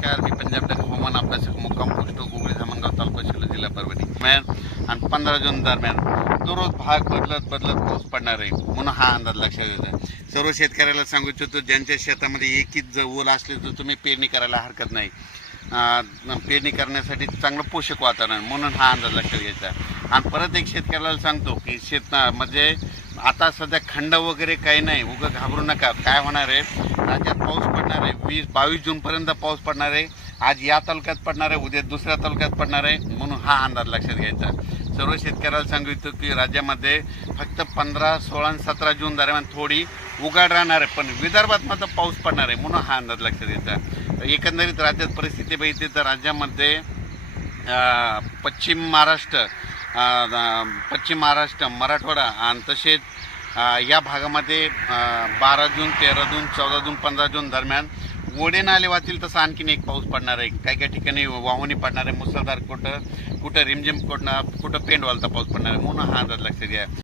नमस्कार मी पंजाब डक हवामान अभ्यासक मुक्काम पोस्ट गुगळी धामणगाव तालुका शिलो जिल्हा परभणी दरम्यान आणि पंधरा जून दरम्यान दररोज भाग बदलत बदलत पाऊस पडणार आहे. म्हणून हा अंदाज लक्षात येतो सर्व शेतकऱ्याला सांगू इच्छितो ज्यांच्या शेतामध्ये एकीच जर ओल असले तर तुम्ही पेरणी करायला हरकत नाही. पेरणी करण्यासाठी चांगलं पोषक वातावरण म्हणून हा अंदाज लक्षात घ्यायचा आणि परत एक शेतकऱ्याला सांगतो की शेत म्हणजे आता सध्या खंड वगैरे काही नाही. उगं घाबरू नका. काय होणार आहे? राज्यात पाऊस पडणार आहे. वीस बावीस जूनपर्यंत पाऊस पडणार आहे. आज या तालुक्यात पडणार आहे. उद्या दुसऱ्या तालुक्यात पडणार आहे. म्हणून हा अंदाज लक्षात घ्यायचा. सर्व शेतकऱ्याला सांगू इच्छितो की राज्यामध्ये फक्त पंधरा सोळा आणि सतरा जून दरम्यान थोडी उघाड राहणार आहे. पण विदर्भात मात्र पाऊस पडणार आहे. म्हणून हा अंदाज लक्षात घ्यायचा. एकंदरीत राज्यात परिस्थिती बघितली तर राज्यामध्ये पश्चिम महाराष्ट्र पश्चिम महाराष्ट्र मराठवाडा आणि तसेच या भागामध्ये बारा जून तेरा जून चौदा जून पंधरा जून दरम्यान ओढे नाले वाचतील तसं आणखीन एक पाऊस पडणार आहे. काही काही ठिकाणी वाहुनी पडणार आहे. मुसळधार कुठं कुठं रिमझिम कुठं कुठं पेंडवालचा पाऊस पडणार आहे. म्हणून हा अंदाज लक्षात घ्या.